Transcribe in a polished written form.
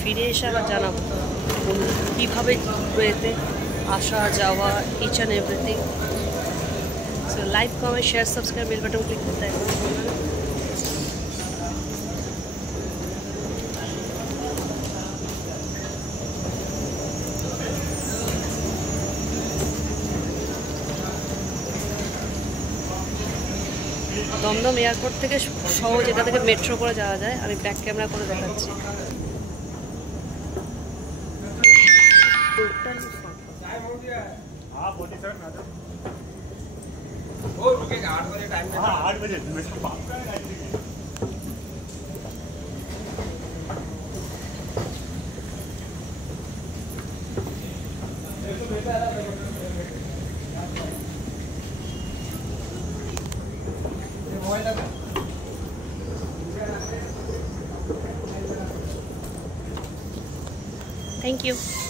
ফিরে এসে আবার জানাবো কীভাবে এতে আসা যাওয়া each and everything. So like, comment, share, subscribe, bell button click করতে একদম ভুলবেন না। দমদম এয়ারপোর্ট থেকে সহজ এটা থেকে মেট্রো করে যাওয়া যায়। আমি ব্যাক ক্যামেরা করে দেখাচ্ছি। Thank you.